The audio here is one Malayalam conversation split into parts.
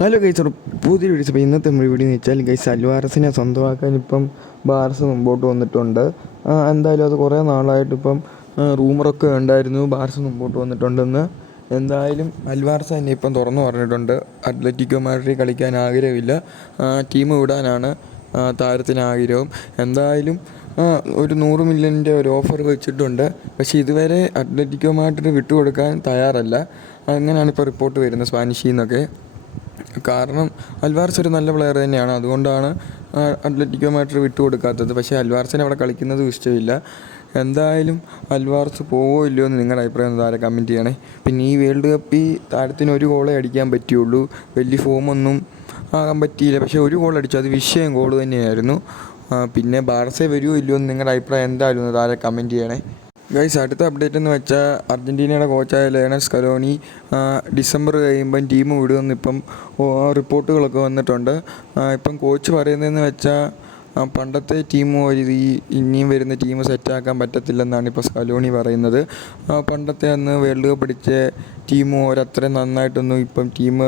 ഹലോ ഗൈസ്, പുതിയ വീഡിയോസ്. അപ്പോൾ ഇന്നത്തെ നമ്മുടെ വീഡിയോ എന്ന് വെച്ചാൽ ഗൈസ്, അൽവാരസിനെ സ്വന്തമാക്കാൻ ഇപ്പം ബാർസ മുമ്പോട്ട് വന്നിട്ടുണ്ട്. എന്തായാലും അത് കുറേ നാളായിട്ട് ഇപ്പം റൂമറൊക്കെ ഉണ്ടായിരുന്നു ബാർസ മുമ്പോട്ട് വന്നിട്ടുണ്ടെന്ന്. എന്തായാലും അൽവാർസ തന്നെ ഇപ്പം തുറന്നു പറഞ്ഞിട്ടുണ്ട് അത്ലറ്റിക്കോ മാഡ്രിഡിൽ കളിക്കാൻ ആഗ്രഹമില്ല, ടീം വിടാനാണ് താരത്തിന് ആഗ്രഹം. എന്തായാലും ഒരു 100 മില്യണിൻ്റെ ഒരു ഓഫർ വെച്ചിട്ടുണ്ട്. പക്ഷേ ഇതുവരെ അത്ലറ്റിക്കോ മാഡ്രിഡ് വിട്ടുകൊടുക്കാൻ തയ്യാറല്ല. അങ്ങനെയാണ് ഇപ്പോൾ റിപ്പോർട്ട് വരുന്നത് സ്പാനിഷിൽ നിന്നൊക്കെ. കാരണം അൽവാർസ് ഒരു നല്ല പ്ലെയർ തന്നെയാണ്, അതുകൊണ്ടാണ് അത്ലറ്റിക്കോ മാഡ്രിഡ് വിട്ടുകൊടുക്കാത്തത്. പക്ഷേ അൽവാർസിനെ അവിടെ കളിക്കുന്നതും ഇഷ്ടമില്ല. എന്തായാലും അൽവാർസ് പോവോ ഇല്ലയോ എന്ന് നിങ്ങളുടെ അഭിപ്രായം താരം കമൻറ്റ് ചെയ്യണേ. പിന്നെ ഈ വേൾഡ് കപ്പിൽ താരത്തിന് ഒരു ഗോളേ അടിക്കാൻ പറ്റിയുള്ളൂ, വലിയ ഫോമൊന്നും ആകാൻ പറ്റിയില്ല. പക്ഷേ ഒരു ഗോൾ അടിച്ചു, അത് വിഷയം ഗോൾ തന്നെയായിരുന്നു. പിന്നെ ബാർസ വരുമോ ഇല്ലയോ എന്ന് നിങ്ങളുടെ അഭിപ്രായം എന്തായാലും താരം കമൻറ്റ് ചെയ്യണേ. ഗൈസ്, അടുത്ത അപ്ഡേറ്റ് എന്ന് വെച്ചാൽ അർജൻറ്റീനയുടെ കോച്ചായ ലയണൽ സ്കലോണി ഡിസംബർ കഴിയുമ്പം ടീം വിടുമെന്ന് ഇപ്പം റിപ്പോർട്ടുകളൊക്കെ വന്നിട്ടുണ്ട്. ഇപ്പം കോച്ച് പറയുന്നതെന്ന് വെച്ചാൽ പണ്ടത്തെ ടീം ഇനിയും വരുന്ന ടീം സെറ്റാക്കാൻ പറ്റത്തില്ലെന്നാണ് ഇപ്പോൾ സ്കലോണി പറയുന്നത്. പണ്ടത്തെ അന്ന് വേൾഡ് കപ്പ് അടിച്ച ടീം ഒരത്രയും നന്നായിട്ടൊന്നും ഇപ്പം ടീം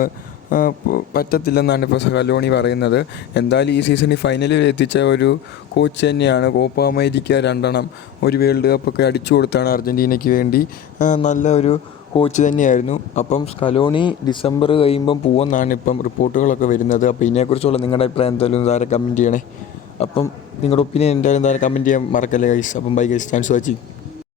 പറ്റത്തില്ലെന്നാണ് ഇപ്പോൾ സ്കലോണി പറയുന്നത്. എന്തായാലും ഈ സീസണിൽ ഫൈനലിൽ എത്തിച്ച ഒരു കോച്ച് തന്നെയാണ്. കോപ്പ അമേരിക്ക 2 ഒരു വേൾഡ് കപ്പൊക്കെ അടിച്ചു കൊടുത്താണ് അർജൻറ്റീനയ്ക്ക് വേണ്ടി. നല്ല ഒരു കോച്ച് തന്നെയായിരുന്നു. അപ്പം സ്കലോണി ഡിസംബർ കഴിയുമ്പം പോകുമെന്നാണ് ഇപ്പം റിപ്പോർട്ടുകളൊക്കെ വരുന്നത്. അപ്പോൾ ഇതിനെക്കുറിച്ചുള്ള നിങ്ങളുടെ അഭിപ്രായം എന്തായാലും താരം കമൻറ്റ് ചെയ്യണേ. അപ്പം നിങ്ങളുടെ ഒപ്പീനിയൻ എന്തായാലും താരം കമൻറ്റ് ചെയ്യാൻ മറക്കല്ലേ ഗൈസ്. അപ്പം bye guys, thanks for watching.